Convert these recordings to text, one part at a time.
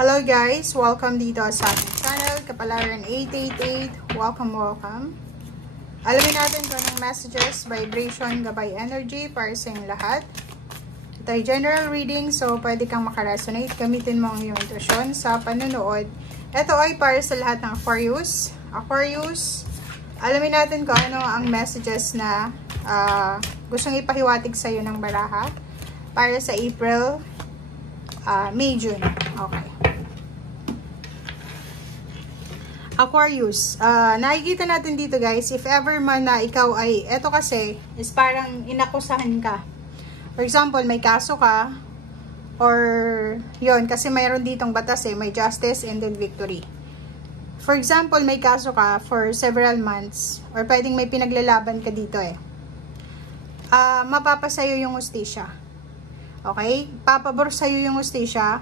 Hello guys! Welcome dito sa ating channel, Kapalaran 888. Welcome. Alamin natin kung anong messages, vibration, gabay energy para sa inyong lahat. Ito ay general reading, so pwede kang makaresonate. Gamitin mo ang iyong intuition sa panunood. Ito ay para sa lahat ng Aquarius. Alamin natin kung ano ang messages na gustong ipahiwatig sa iyo ng baraha para sa April, May, June. Okay. Aquarius, nakikita natin dito guys, if ever man na ikaw ay, eto kasi, is parang inakusahan ka. For example, may kaso ka, or yon kasi mayroon ditong batas may justice and then victory. For example, may kaso ka for several months, or pwedeng may pinaglalaban ka dito mapapasayo yung hustisya. Okay? Papabor sa'yo yung hustisya,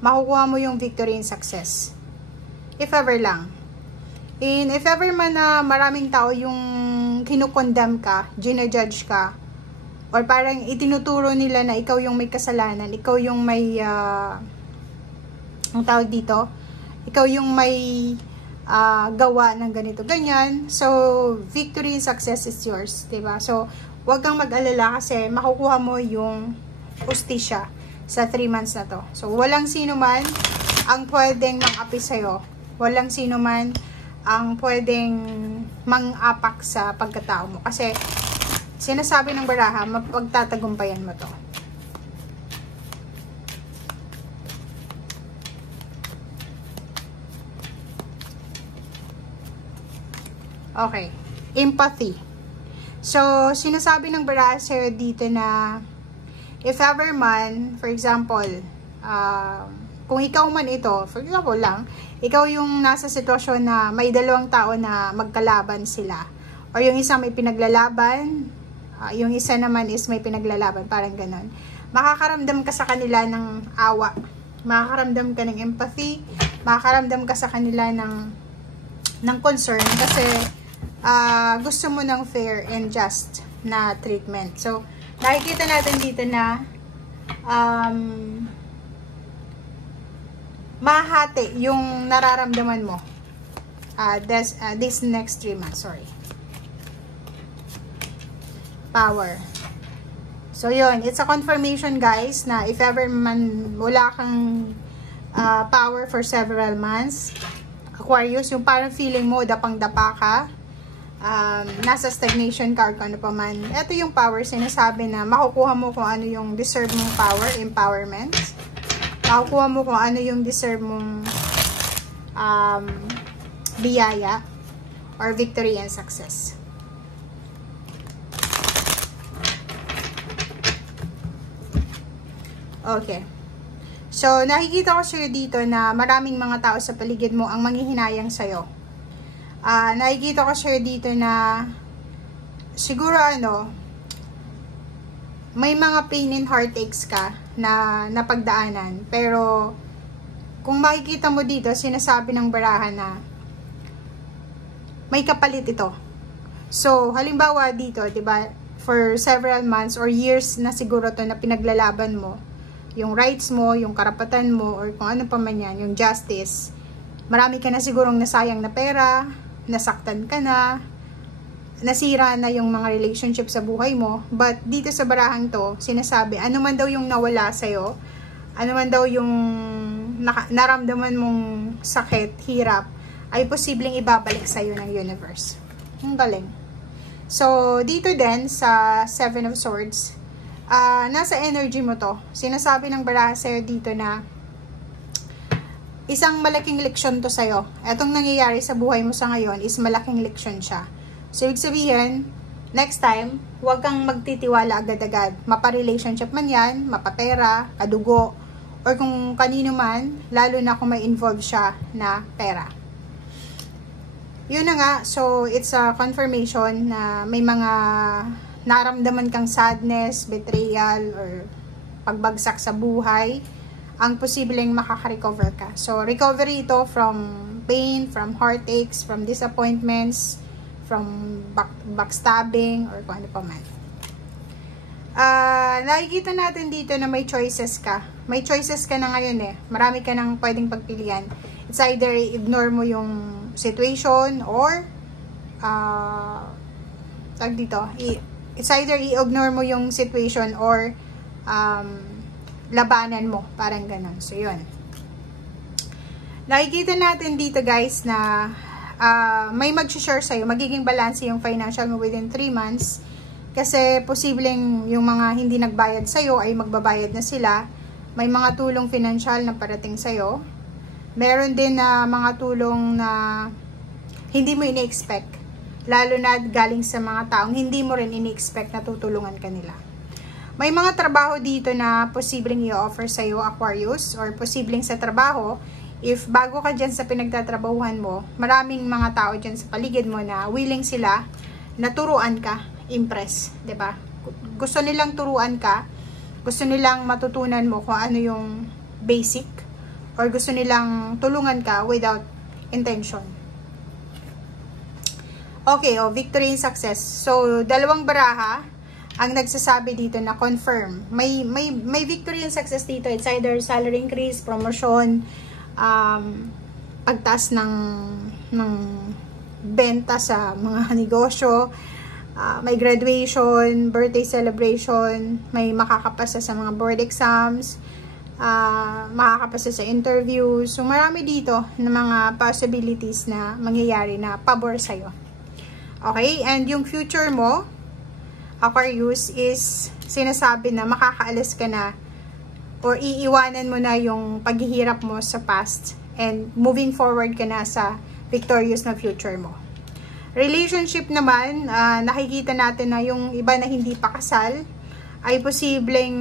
makukuha mo yung victory and success. If ever lang. And if ever man na maraming tao yung kinukondemn ka, ginajudge ka, or parang itinuturo nila na ikaw yung may kasalanan, ikaw yung may, ang tawag dito, ikaw yung may gawa ng ganito, ganyan. So, victory and success is yours, diba? So, huwag kang mag-alala kasi makukuha mo yung hustisya sa 3 months na to. So, walang sino man ang pwedeng mang-api sa'yo. Walang sino man ang pwedeng mang-apak sa pagkatao mo. Kasi, sinasabi ng baraha, mapagtatagumpayan mo to. Okay. Empathy. So, sinasabi ng baraha sa'yo dito na if ever man, for example, kung ikaw man ito, for example lang, ikaw yung nasa sitwasyon na may dalawang tao na magkalaban sila. Or yung isa may pinaglalaban, yung isa naman is may pinaglalaban, parang ganon. Makakaramdam ka sa kanila ng awa. Makakaramdam ka ng empathy. Makakaramdam ka sa kanila ng concern kasi gusto mo ng fair and just na treatment. So, nakikita natin dito na mahati yung nararamdaman mo this next 3 months, sorry. Power. So, yun. It's a confirmation, guys, na if ever man wala kang power for several months, Aquarius, yung parang feeling mo, dapang-dapa ka, nasa stagnation ka or kung ano pa man. Ito yung power, sinasabi na makukuha mo kung ano yung deserve mong power, empowerment. Makukuha mo kung ano yung deserve mong biyaya or victory and success. Okay. So, nakikita ko sa'yo dito na maraming mga tao sa paligid mo ang manghihinayang sa'yo. Nakikita ko sa'yo dito na siguro may mga pain and heartaches ka na napagdaanan. Pero, kung makikita mo dito, sinasabi ng baraha na may kapalit ito. So, halimbawa dito, diba, for several months or years na siguro to na pinaglalaban mo, yung rights mo, yung karapatan mo, or kung ano pa man yan, yung justice, marami ka na sigurong nasayang na pera, nasaktan ka na, nasira na yung mga relationship sa buhay mo. But dito sa barahang to, sinasabi, ano man daw yung nawala sa'yo, ano man daw yung naramdaman mong sakit, hirap, ay posibleng ibabalik sa'yo ng universe. Ang galing. So, dito din sa 7 of Swords, nasa energy mo to. Sinasabi ng baraha sa'yo dito na isang malaking leksyon to sa'yo. Etong nangyayari sa buhay mo sa ngayon is malaking leksyon siya. So, ibig sabihin, next time, huwag kang magtitiwala agad-agad. Mapa-relationship man yan, mapapera, kadugo, or kung kanino man, lalo na kung may involved siya na pera. Yun na nga, so it's a confirmation na may mga naramdaman kang sadness, betrayal, or pagbagsak sa buhay, ang posibleng makaka-recover ka. So, recovery ito from pain, from heartaches, from disappointments, from backstabbing, or kung ano pa man. Nakikita natin dito na may choices ka. May choices ka na ngayon eh. Marami ka nang pwedeng pagpilian. It's either ignore mo yung situation or it's either i-ignore mo yung situation or labanan mo. Parang ganun. So, yun. Nakikita natin dito guys na may mag-share sa'yo. Magiging balance yung financial mo within 3 months. Kasi posibleng yung mga hindi nagbayad sa'yo ay magbabayad na sila. May mga tulong financial na parating sa'yo. Meron din na mga tulong na hindi mo ini-expect. Lalo na galing sa mga taong hindi mo rin ini-expect na tutulungan ka nila. May mga trabaho dito na posibleng i-offer sa'yo, Aquarius, or posibleng sa trabaho, if bago ka dyan sa pinagtatrabahuhan mo, maraming mga tao dyan sa paligid mo na willing sila na turuan ka, impress, 'di ba? Gusto nilang turuan ka, gusto nilang matutunan mo kung ano yung basic, or gusto nilang tulungan ka without intention. Okay, victory and success. So, dalawang baraha ang nagsasabi dito na confirm. May victory and success dito. It's either salary increase, promotion, pagtaas ng benta sa mga negosyo, may graduation, birthday celebration, may makakapasa sa mga board exams, makakapasa sa interviews. So, marami dito na mga possibilities na mangyayari na pabor sa'yo. Okay? And yung future mo, Aquarius, is sinasabi na makakaalis ka na or iiwanan mo na yung paghihirap mo sa past and moving forward ka na sa victorious na future mo. Relationship naman, nakikita natin na yung iba na hindi pa kasal ay posibleng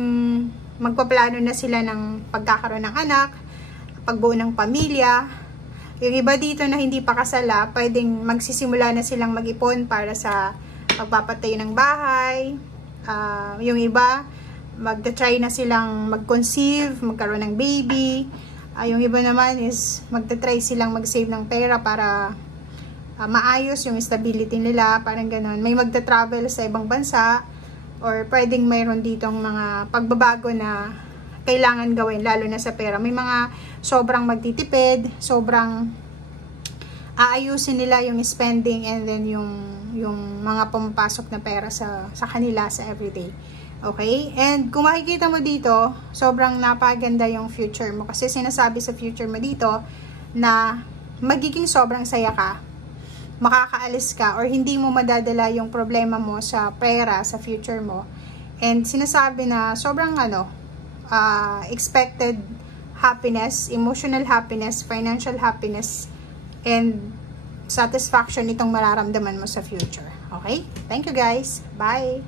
magpaplano na sila ng pagkakaroon ng anak, pagbuo ng pamilya. Yung iba dito na hindi pa kasal, pwedeng magsisimula na silang mag-ipon para sa pagpapatayo ng bahay. Yung iba, magta-try na silang mag-conceive, magkaroon ng baby. Yung iba naman is magta-try silang mag-save ng pera para maayos yung stability nila, parang ganun. May magta-travel sa ibang bansa, or pwedeng mayroon ditong mga pagbabago na kailangan gawin, lalo na sa pera. May mga sobrang magtitipid, sobrang aayusin nila yung spending, and then yung mga pumapasok na pera sa kanila sa everyday. Okay? And kung makikita mo dito, sobrang napaganda yung future mo. Kasi sinasabi sa future mo dito na magiging sobrang saya ka, makakaalis ka, or hindi mo madadala yung problema mo sa pera sa future mo. And sinasabi na sobrang expected happiness, emotional happiness, financial happiness, and satisfaction itong mararamdaman mo sa future. Okay? Thank you guys. Bye!